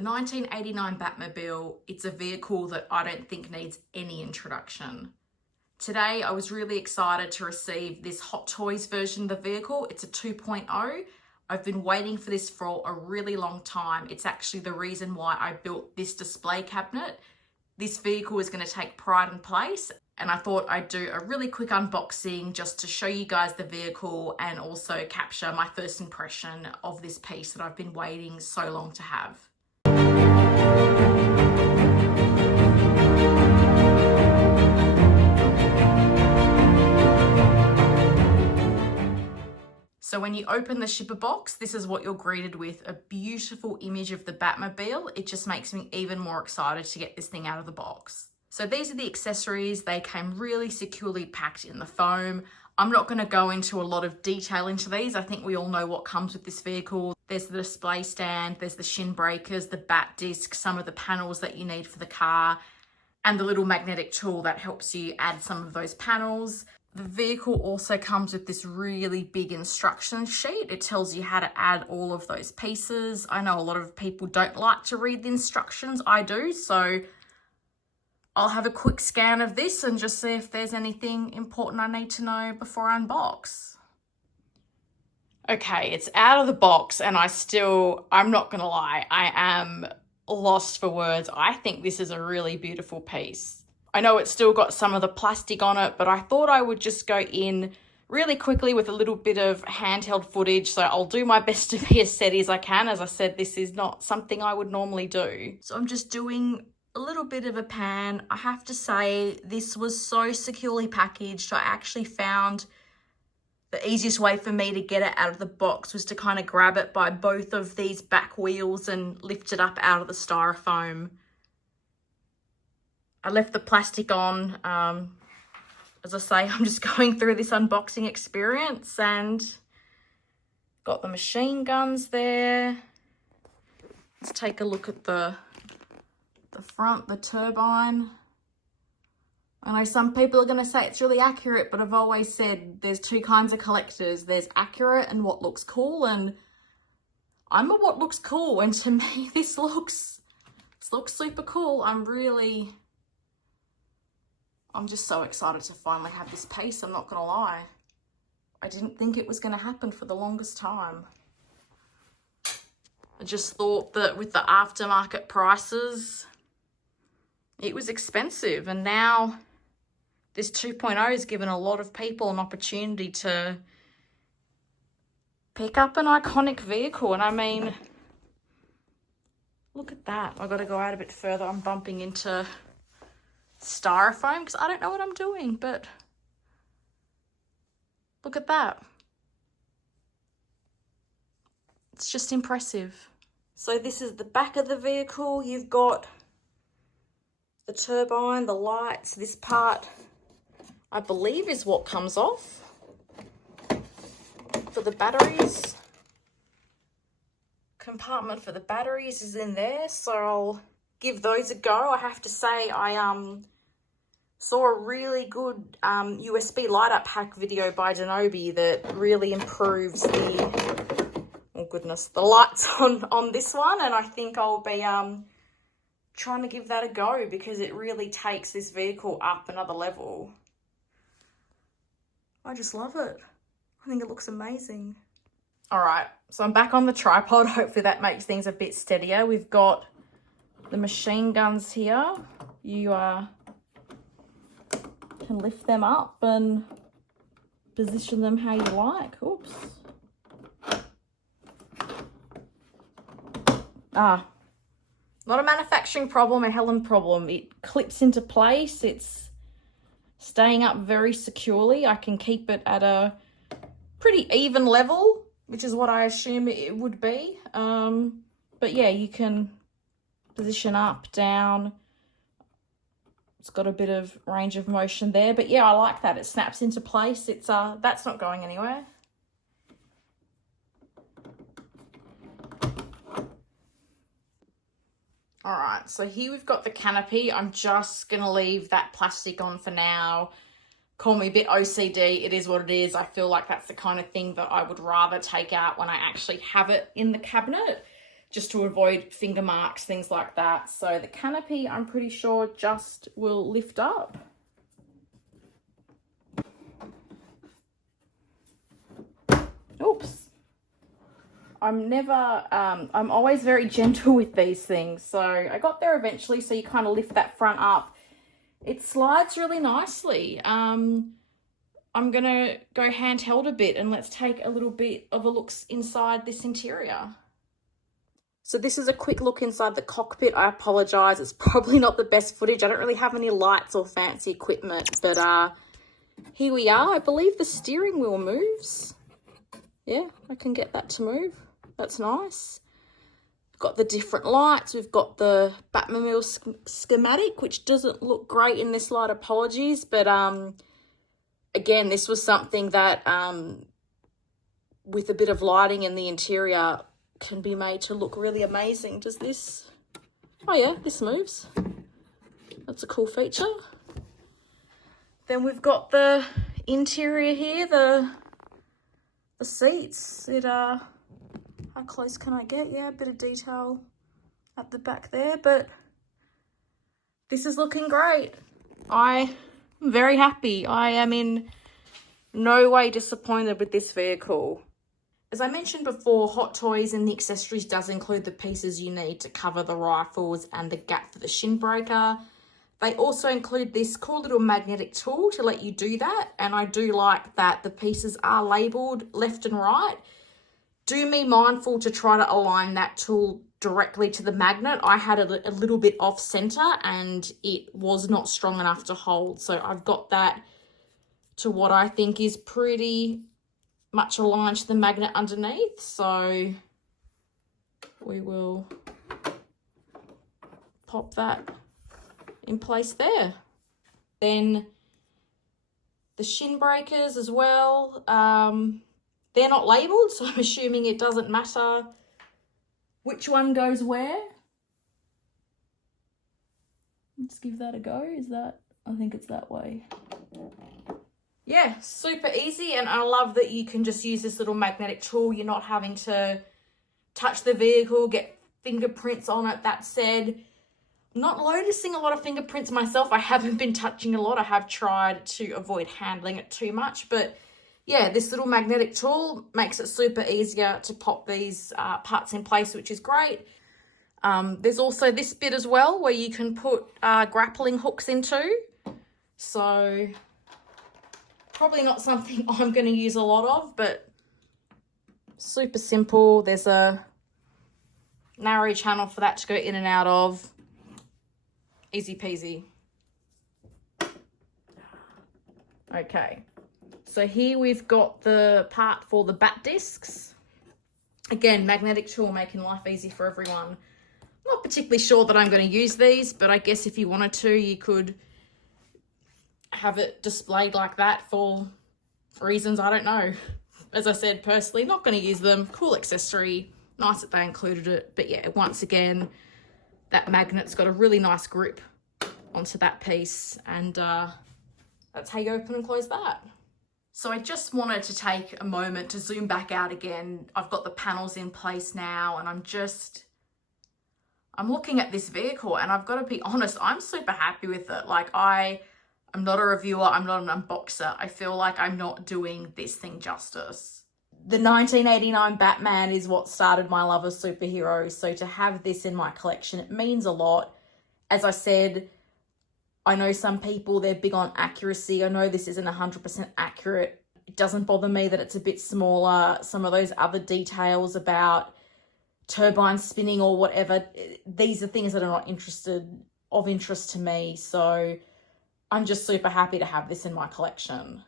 The 1989 Batmobile, it's a vehicle that I don't think needs any introduction. Today, I was really excited to receive this Hot Toys version of the vehicle. It's a 2.0. I've been waiting for this for a really long time. It's actually the reason why I built this display cabinet. This vehicle is going to take pride in place, and I thought I'd do a really quick unboxing just to show you guys the vehicle and also capture my first impression of this piece that I've been waiting so long to have. So when you open the shipper box, this is what you're greeted with, a beautiful image of the Batmobile. It just makes me even more excited to get this thing out of the box. So these are the accessories. They came really securely packed in the foam. I'm not going to go into a lot of detail into these. I think we all know what comes with this vehicle. There's the display stand, there's the shin breakers, the bat disc, some of the panels that you need for the car, and the little magnetic tool that helps you add some of those panels. The vehicle also comes with this really big instruction sheet. It tells you how to add all of those pieces. I know a lot of people don't like to read the instructions. I do, so I'll have a quick scan of this and just see if there's anything important I need to know before I unbox. Okay, it's out of the box and I'm not gonna lie, I am lost for words. I think this is a really beautiful piece. I know it's still got some of the plastic on it, but I thought I would just go in really quickly with a little bit of handheld footage. So I'll do my best to be as steady as I can. As I said, this is not something I would normally do. So I'm just doing a little bit of a pan. I have to say this was so securely packaged. I actually found the easiest way for me to get it out of the box was to kind of grab it by both of these back wheels and lift it up out of the styrofoam. I left the plastic on. As I say, I'm just going through this unboxing experience and got the machine guns there. Let's take a look at the front, the turbine. I know some people are going to say it's really accurate, but I've always said there's two kinds of collectors. There's accurate and what looks cool, and I'm a what looks cool, and to me this looks super cool. I'm just so excited to finally have this piece, I'm not gonna lie. I didn't think it was gonna happen for the longest time. I just thought that with the aftermarket prices, it was expensive, and now this 2.0 has given a lot of people an opportunity to pick up an iconic vehicle. And I mean, look at that. I gotta go out a bit further. I'm bumping into styrofoam because I don't know what I'm doing, but look at that. It's just impressive. So this is the back of the vehicle. You've got the turbine, the lights. This part, I believe, is what comes off for the batteries. Compartment for the batteries is in there, so I'll give those a go. I have to say, I saw a really good USB light up hack video by Denobi that really improves the lights on this one, and I think I'll be trying to give that a go because it really takes this vehicle up another level. I just love it. I think it looks amazing. All right, so I'm back on the tripod. Hopefully that makes things a bit steadier. We've got the machine guns here. You can lift them up and position them how you like. Oops. Not a manufacturing problem, a Helen problem. It clips into place. It's staying up very securely. I can keep it at a pretty even level, which is what I assume it would be. But yeah, you can position up, down. It's got a bit of range of motion there, but yeah, I like that. It snaps into place. It's that's not going anywhere. All right, so here we've got the canopy. I'm just gonna leave that plastic on for now. Call me a bit OCD, it is what it is. I feel like that's the kind of thing that I would rather take out when I actually have it in the cabinet. just to avoid finger marks, things like that. So the canopy, I'm pretty sure, just will lift up. Oops. I'm always very gentle with these things. So I got there eventually. So you kind of lift that front up. It slides really nicely. I'm going to go handheld a bit and let's take a little bit of a look inside this interior. So this is a quick look inside the cockpit. I apologize. It's probably not the best footage. I don't really have any lights or fancy equipment, but here we are. I believe the steering wheel moves. Yeah, I can get that to move. That's nice. We've got the different lights. We've got the Batmobile schematic, which doesn't look great in this light. Apologies. But again, this was something that with a bit of lighting in the interior can be made to look really amazing. Does this? Oh yeah, this moves. That's a cool feature. Then we've got the interior here, the seats. How close can I get? Yeah, a bit of detail at the back there, but this is looking great. I'm very happy. I am in no way disappointed with this vehicle. As I mentioned before, Hot Toys and the accessories does include the pieces you need to cover the rifles and the gap for the shin breaker. They also include this cool little magnetic tool to let you do that. And I do like that the pieces are labelled left and right. Do be mindful to try to align that tool directly to the magnet. I had it a little bit off center and it was not strong enough to hold. So I've got that to what I think is pretty much aligned to the magnet underneath. So we will pop that in place there. Then the shin breakers as well. They're not labelled, so I'm assuming it doesn't matter which one goes where. Let's give that a go. I think it's that way. Yeah, super easy, and I love that you can just use this little magnetic tool. You're not having to touch the vehicle, get fingerprints on it. That said, I'm not noticing a lot of fingerprints myself. I haven't been touching a lot. I have tried to avoid handling it too much, but yeah, this little magnetic tool makes it super easier to pop these parts in place, which is great. There's also this bit as well where you can put grappling hooks into. So probably not something I'm going to use a lot of, but super simple. There's a narrow channel for that to go in and out of. Easy peasy. Okay. So here we've got the part for the bat discs. Again, magnetic tool making life easy for everyone. Not particularly sure that I'm going to use these, but I guess if you wanted to, you could have it displayed like that for reasons I don't know. As I said, personally, not going to use them. Cool accessory. Nice that they included it. But yeah, once again, that magnet's got a really nice grip onto that piece. And that's how you open and close that. So I just wanted to take a moment to zoom back out again. I've got the panels in place now and I'm looking at this vehicle and I've got to be honest, I'm super happy with it. Like I'm not a reviewer, I'm not an unboxer. I feel like I'm not doing this thing justice. The 1989 Batman is what started my love of superheroes. So to have this in my collection, it means a lot. As I said, I know some people, they're big on accuracy. I know this isn't 100% accurate. It doesn't bother me that it's a bit smaller. Some of those other details about turbine spinning or whatever, these are things that are not of interest to me. So I'm just super happy to have this in my collection.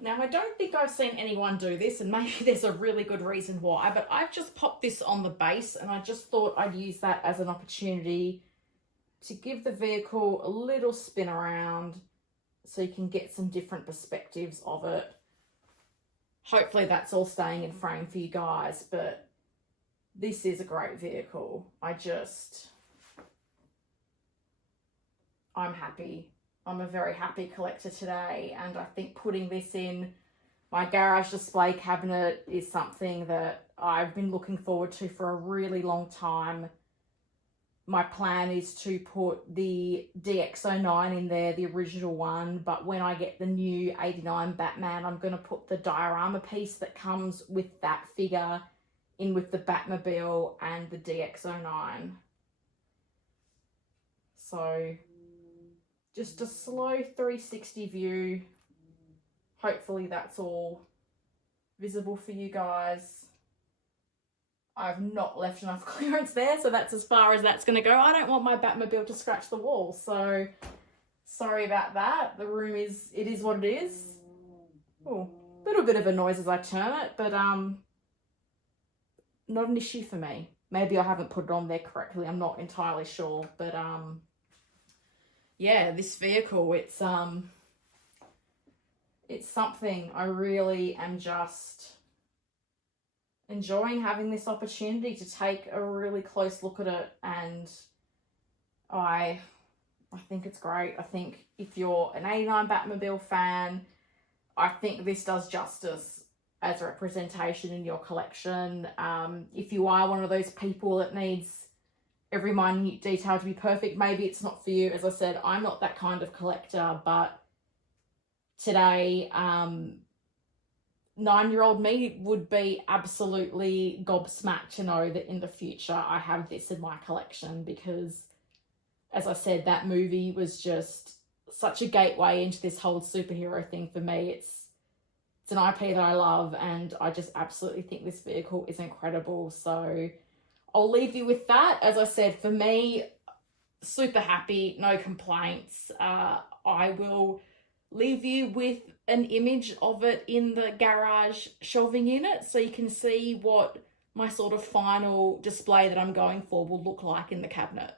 Now, I don't think I've seen anyone do this, and maybe there's a really good reason why, but I've just popped this on the base and I just thought I'd use that as an opportunity to give the vehicle a little spin around so you can get some different perspectives of it. Hopefully that's all staying in frame for you guys, but this is a great vehicle. I'm happy. I'm a very happy collector today, and I think putting this in My garage display cabinet is something that I've been looking forward to for a really long time. My plan is to put the DX09 in there, the original one, but when I get the new 89 Batman, I'm going to put the diorama piece that comes with that figure in with the Batmobile and the DX09. So just a slow 360 view. Hopefully that's all visible for you guys. I've not left enough clearance there, so that's as far as that's going to go. I don't want my Batmobile to scratch the wall, so sorry about that. The room it is what it is. Oh, a little bit of a noise as I turn it, but not an issue for me. Maybe I haven't put it on there correctly. I'm not entirely sure, but yeah, this vehicle, it's something I really am just enjoying having this opportunity to take a really close look at it, and I think it's great. I think if you're an 89 Batmobile fan, I think this does justice as a representation in your collection. If you are one of those people that needs every minute detail to be perfect, maybe it's not for you. As I said, I'm not that kind of collector, but today, 9-year-old me would be absolutely gobsmacked to know that in the future I have this in my collection, because, as I said, that movie was just such a gateway into this whole superhero thing for me. It's an IP that I love, and I just absolutely think this vehicle is incredible. So I'll leave you with that. As I said, for me, super happy, no complaints. I will leave you with an image of it in the garage shelving unit so you can see what my sort of final display that I'm going for will look like in the cabinet.